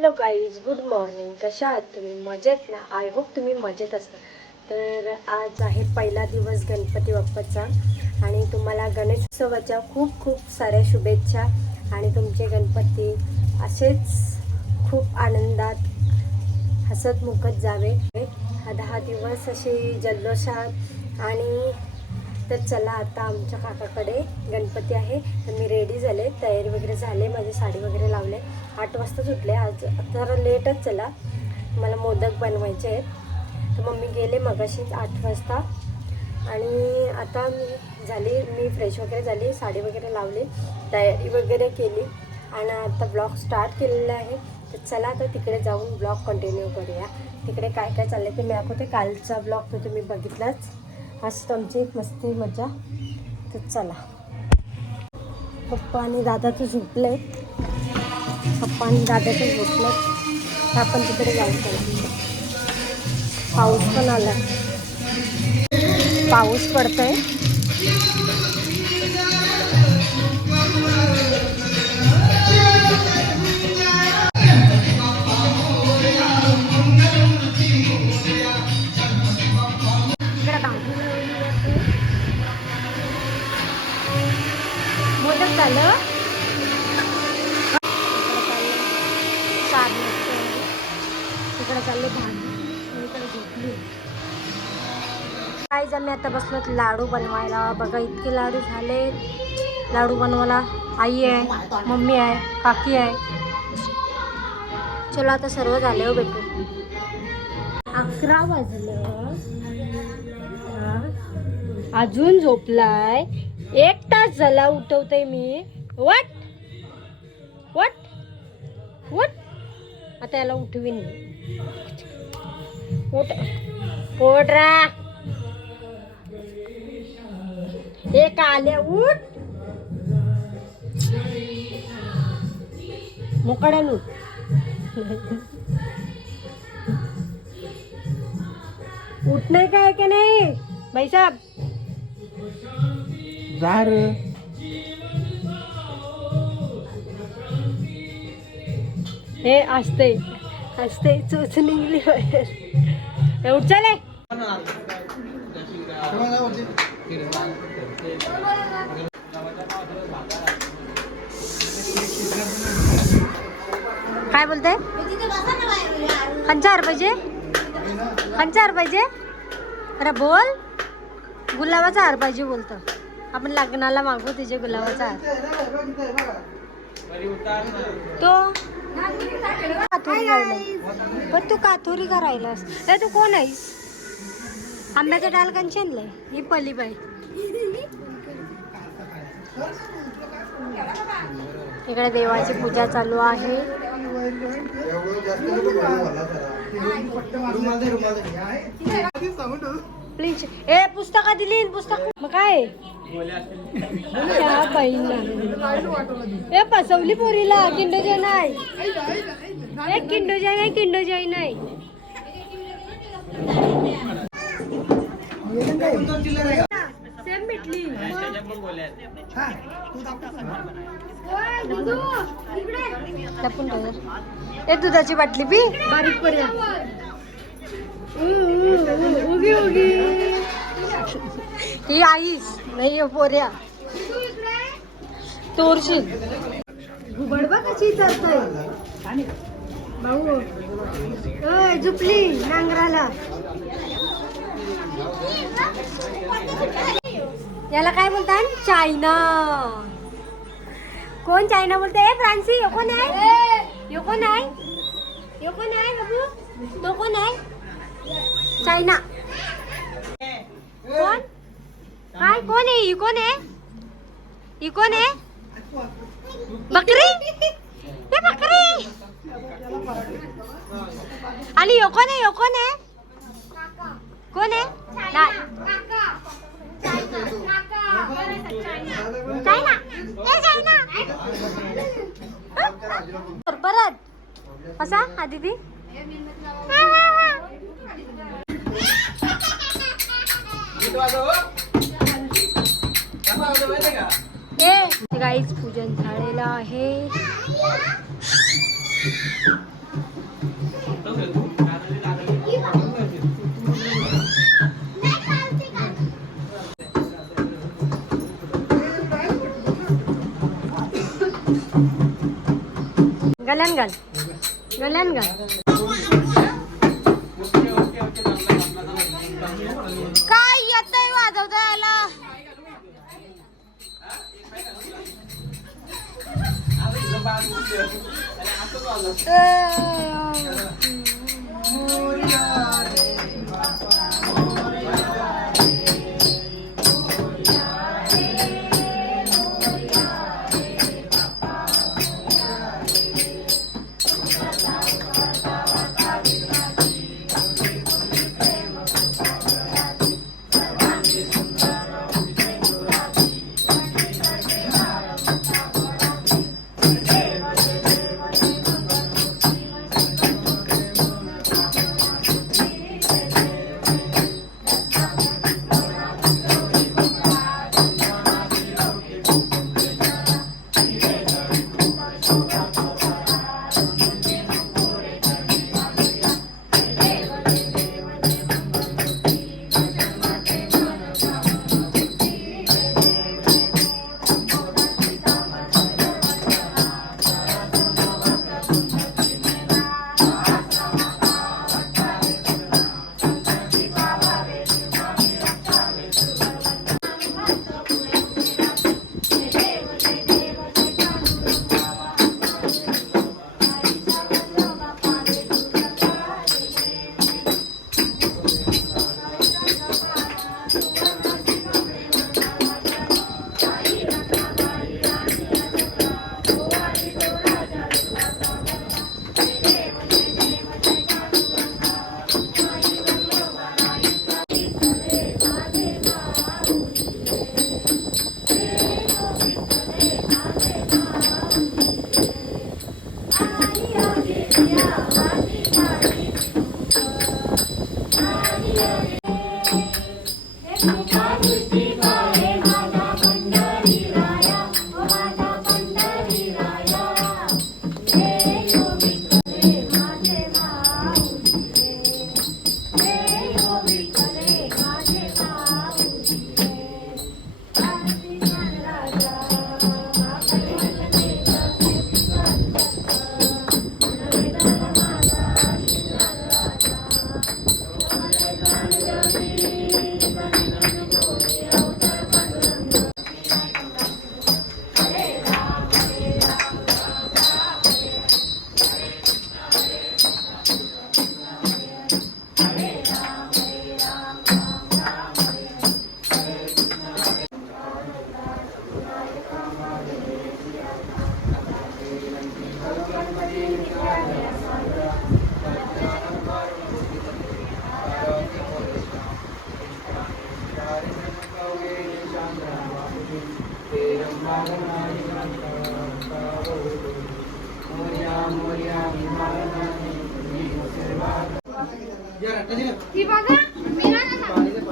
Hello guys, good morning. कशा आहात तुम्ही? मजेत ना? आय होप तुम्ही मजेत असाल. तर आज आहे पहिला दिवस गणपती बाप्पाचा आणि तुम्हाला गणेशोत्सवाच्या खूप खूप साऱ्या शुभेच्छा. आणि तुमचे गणपती असेच खूप आनंदात हसत मुखत जावे. 10 दिवस असे जल्लोषात. आणि तर चला, आता आमच्या काकाकडे गणपती आहे. तर मी रेडी झाले, तयारी वगैरे झाले, माझी साडी वगैरे लावले. 8 वाजता सुटले. आज जरा लेटच चला, मला मोदक बनवायचे आहेत. तर मम्मी गेले मगाशीच 8 वाजता. आणि आता मी फ्रेश वगैरे झाली, साडी वगैरे लावली, तयारी वगैरे केली आणि आता ब्लॉग स्टार्ट केलेला आहे. तर चला, आता तिकडे जाऊन ब्लॉग कंटिन्यू करूया. तिकडे काय काय चाललं ते मी दाखवते. कालचा ब्लॉग तर तुम्ही बघितलाच. आज आमची मस्ती मजा. तर चला, पप्पा आणि दादा तर झोपलेत. पप्पा आणि दादा तर झोपलेत. तर आपण तिकडे जाऊ. चला, पाऊस पण आला, पाऊस पडतोय. मोदक झालं. तिकडे चालले भाजी, इकडे झोपली. काय आम्ही आता बसलो लाडू बनवायला. बघा, इतके लाडू झाले. लाडू बनवायला आई आहे, मम्मी आहे, काकी आहे. चला, आता सर्व झाले हो भेटू. 11 वाजलं, अजून झोपलाय. 1 तास झाला उठवते मी. वट वट वट. आता याला उठवीन. उठ उठ रा. एक आले, उठ. मोकड्यान उठ. उठणे काय की नाही भाई साहब? हे असते असते चोच निघली बाहेर. उठ चाले. काय बोलते? 1000 पाहिजे, 1000 पाहिजे. अरे बोल, गुलाबाचा हार पाहिजे बोलतो. आपण लग्नाला मागू तिचे गुलाबाचा हार. तो काथोरी राहिला, पण तू काथोरी का राहिलास? तू कोण आहेस? आंब्याचा डाल कंचनलाय ही पली बाई. इकडे देवाची पूजा चालू आहे. प्लीज ए पुस्तका दिली, पुस्तक मग काय ए फसवली पोरीला. किंडोजय नाही, एक किंडोजय नाही, किंडोजय नाही. सेम भेटली. लपून ठेव. ए दुधाची बाटली बी बारीक पर्यंत. उगी उगी ही आईस नाही पोऱ्या तोरशील. घुबडबा कशी चालतय भाऊ. झुपली नांगराला. याला काय बोलतात? चायना. कोण चायना बोलते? फ्रान्सी. यो कोण आहे? यो कोण आहे? यो कोण आहे बाबू? तो कोण आहे? चायना. कोण? काय कोण आहे? ही कोण आहे? ही कोण आहे? बकरी. हे बकरी. आणि यो कोण आहे? यो कोण आहे? कोण आहे? चायना. परत असा आदिती. गाईच पूजन झालेलं आहे. गल्यान घाल, गल्यान घाल. काय येतंय वाजवता याला?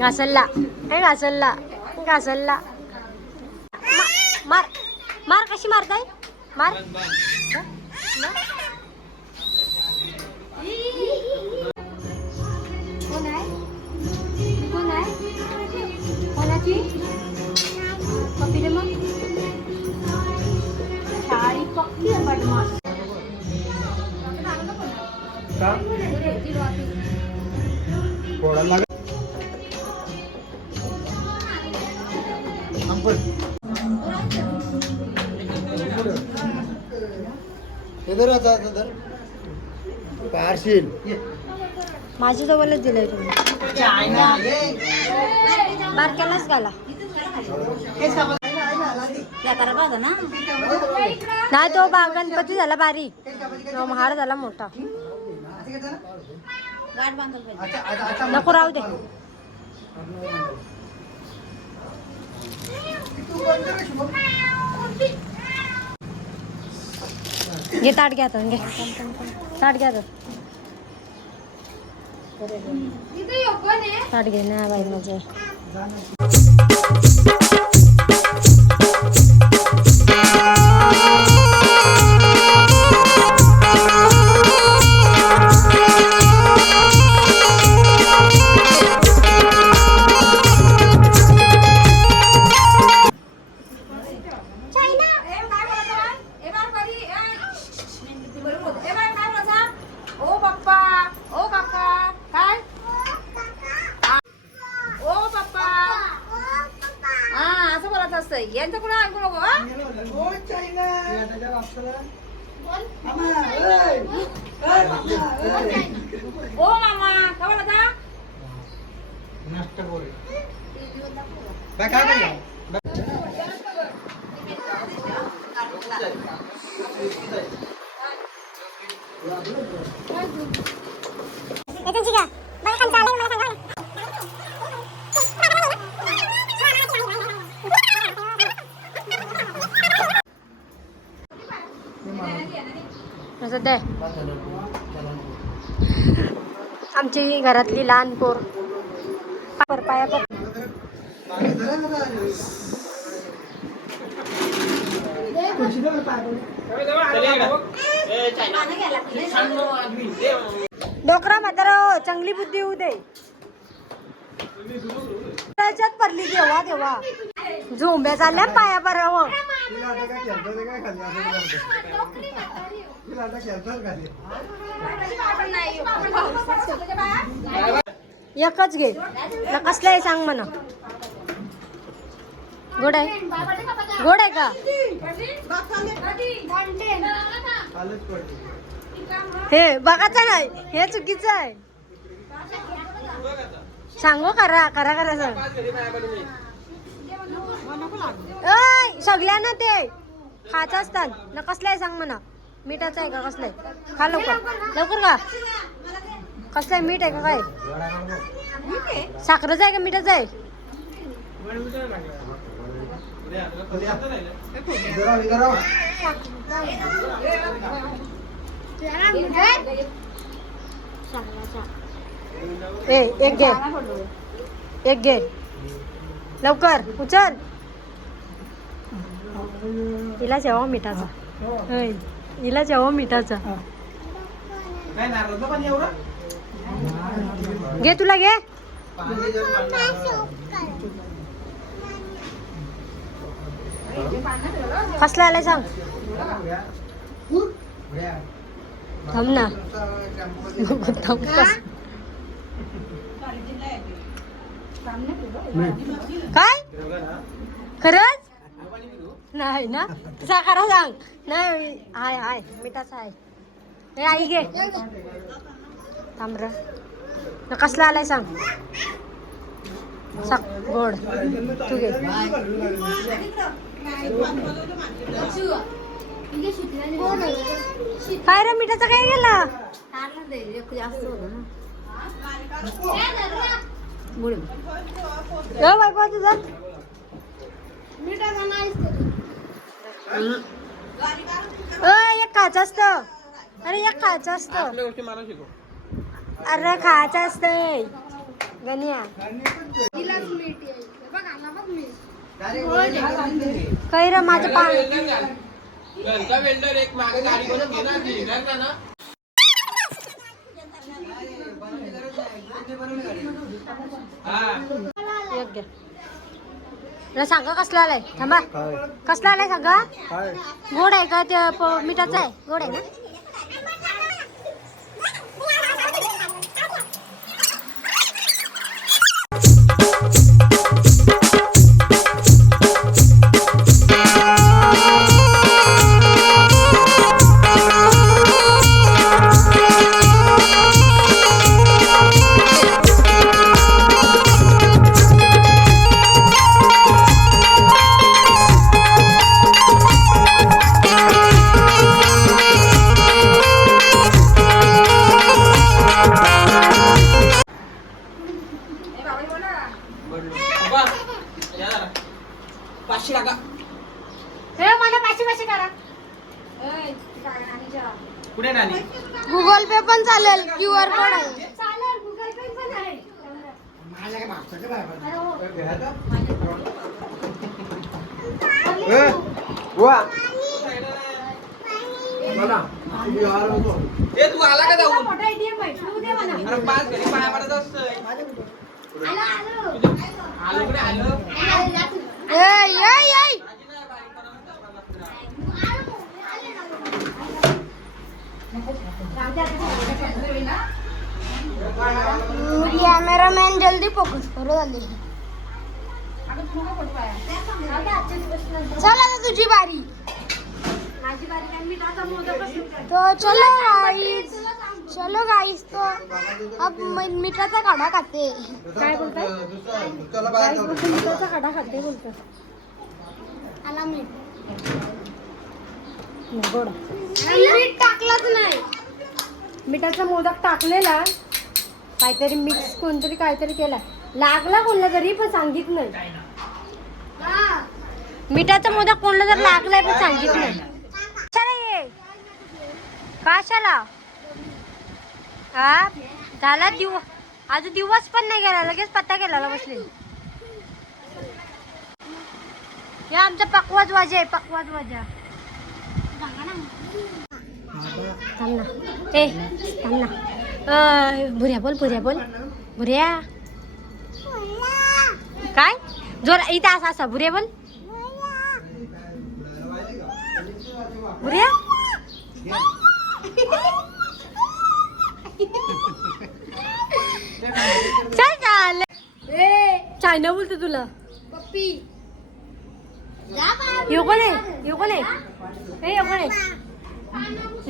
घासल्ला घासल्ला घासल्ला. मार मार कशी मारताय मार. कोण आहे कोण आहे कोणाची पप्पी दे मग. शाळी पक्की बदमाश. माझी जवळच दिलंय तुम्ही. बारक्यालाच घाला नाही. तो गणपती झाला बारीक, महार झाला मोठा. नको राहू दे. घे ताट घ्या घे ताट घ्या ताट घे ना बाई माझे. यांचं कोण ऐकू नको हा? ओ मामा खबर आता सध्या आमची घरातली लहान पोर पाया डोकरा म्हातारा चांगली बुद्धी येऊ दे त्याच्यात पडली देवा देवा झोंब्या चालल्या पाया बरावं एकच घे ना कसलं आहे सांग म्हणा गोड आहे गोड आहे का हे बघायचं नाही हे चुकीचं आहे सांगू करा करा करा सांग सगळ्यांना ते खायचं असतात ना कसलं आहे सांग म्हणा मिठाचं आहे का कसलं आहे खा लवकर लवकर का कसलं आहे मीठ आहे का काय साखरच आहे का मिठाचं आहे एक घे एक घे लवकर उचल हिला जेव्हा मिठाचा हिला जेव्हा मिठाचा घे तुला घे कसला आलाय सांग थांब ना थांब काय खरंच नाही ना तुझा खरा सांग नाही हाय हाय मिठाचा आहे हे आई घे थांब र कसला आलाय सांग गोड तू घे काय रे मिठाचा काय गेला बायको तुझा एक खायचं असतं अरे एक खायचं असतं अरे खायचं असतंय गण्या काय रे माझं पान सांगा कसला आलाय थांबा कसला आलाय सांगा गोड आहे का ते मिठाचा आहे गोड आहे ना गूगल पे पण चालेल QR कोड आहे चालेल गूगल पे पण आहे तू आला का जाऊन मोठा ATM आहे तू दे मला अरे पाच घरी पाया पडत असतोय आलो कैमरामैन जल्दी फोकस करो जल्दी चल आता तुझी बारी. माझी बारी काय मिठाचा मोदकच तो चलो गाईस तो अब मिठाचा खडा खाते. काय बोलताय? मिठाचा खडा खाते बोलतो. आला मीठ. गोड मीठ टाकलंच नाही. मिठाचा मोदक टाकलेला, काहीतरी मिक्स कोणतरी काहीतरी केला, लागला कोणला तरी पण सांगित नाही. मिठाचा मोदक कोणला जर लागलाय पण सांगित नाही. कशाला ये कशाला हा झाला अजून दिवस पण नाही गेला लगेच पत्ता केला बसले. हे आमचा पकवाज वाजा आहे. पकवाज वाजा थांब ना. ए थांब ना. भुऱ्या बोल भुऱ्या काय जोर इथं असा भुऱ्या बोल भुऱ्या. चल चाल. चायना बोलतो तुला. पप्पी यो कोण आहे? यो कोण आहे? हे यो कोण आहे?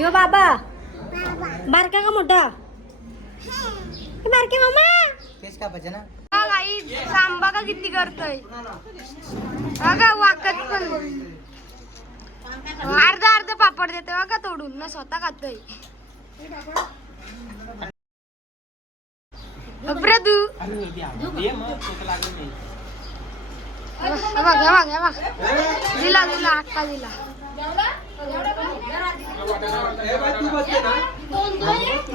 यो बाबा बारका का मोठा? हे बारके मामा. तेच का बचे ना सांबा का किती करतोय अगं वाकत पण अर्ध पापड देतोय बघा तोडून ना स्वतः खातोय. प्रदू दिला अक्का दिला.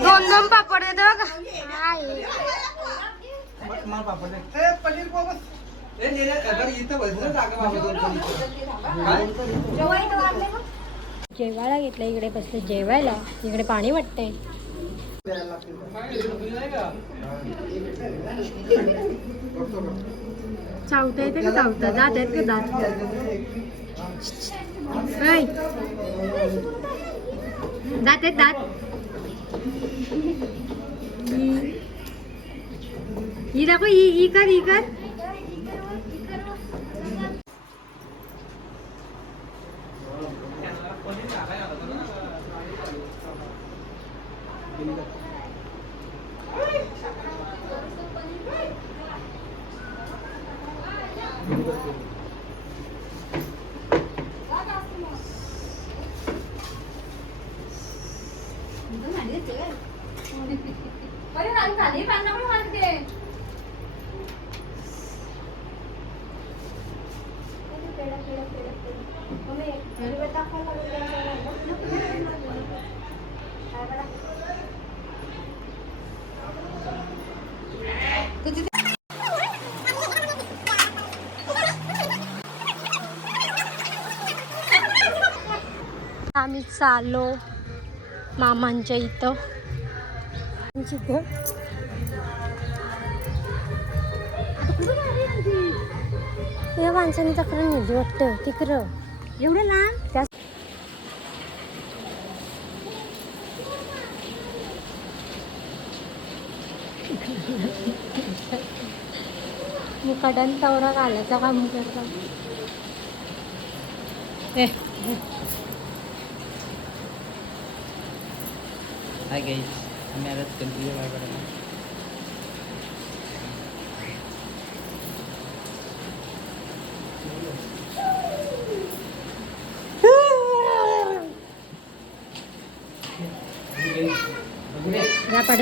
दोन पापड देतो बघा. जेवायला घेतलं, इकडे बसले जेवायला. इकडे पाणी वाटतंय. चावता येते का? चावता दात आहेत का? दात दात आहेत दात. ही दाखव. ही कर. आम्ही चाललो मामांच्या इथं. या माणसाने तक्रार नेली वाटतं तिकडं एवढं लहान. त्या मुकाडन तवरा घालायचा काम करतात. हाय गाइस, आम्ही आता कंटिन्यू काय करणार.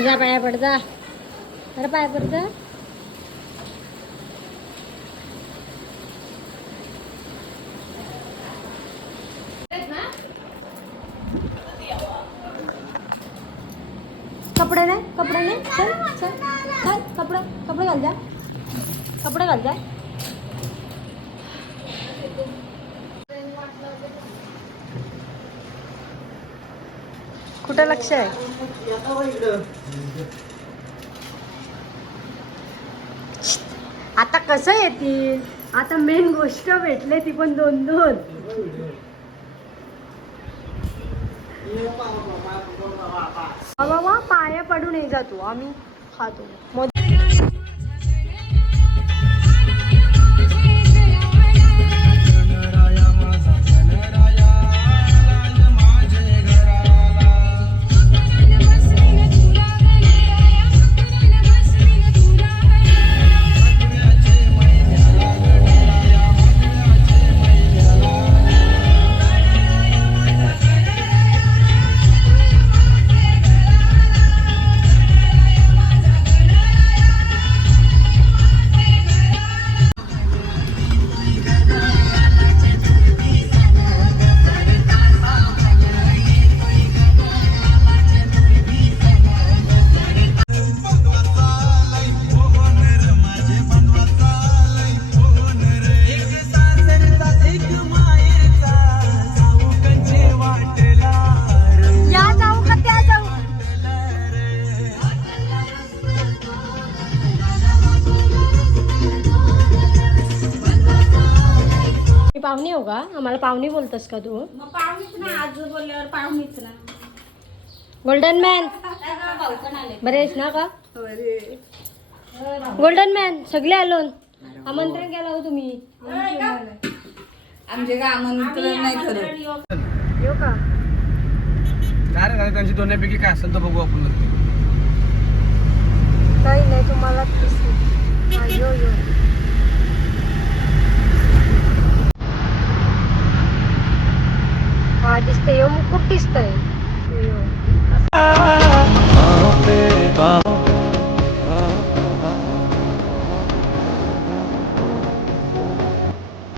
जा पाया पड जा. अरे पाया पड जा. कपडे नाही चल चल चल. कपडे घाल जा. कपडे घाल जा. कुठं लक्ष आहे? आता कसं येतील? आता मेन गोष्ट भेटले ती पण 2-2. बाबा पाया पडून ये जातो. आम्ही खातो. हो का? आम्हाला पाहुणी बोलतस का तू? मग पाहुणीच ना, आज बोलल्यावर पाहुणीच ना. गोल्डन मॅन भाऊ पण आले. बरे आहेस ना का? गोल्डन मॅन सगळे आलोन आमंत्रण केलं हो तुम्ही. आमचे का आमंत्रण नाही करत. येऊ का? काय रे दादा, त्यांची दोन्हीपैकी काय असेल तर बघू आपण. काही नाही तुम्हाला यो यो हा दिसतंय यो मुकुट दिसतंय यो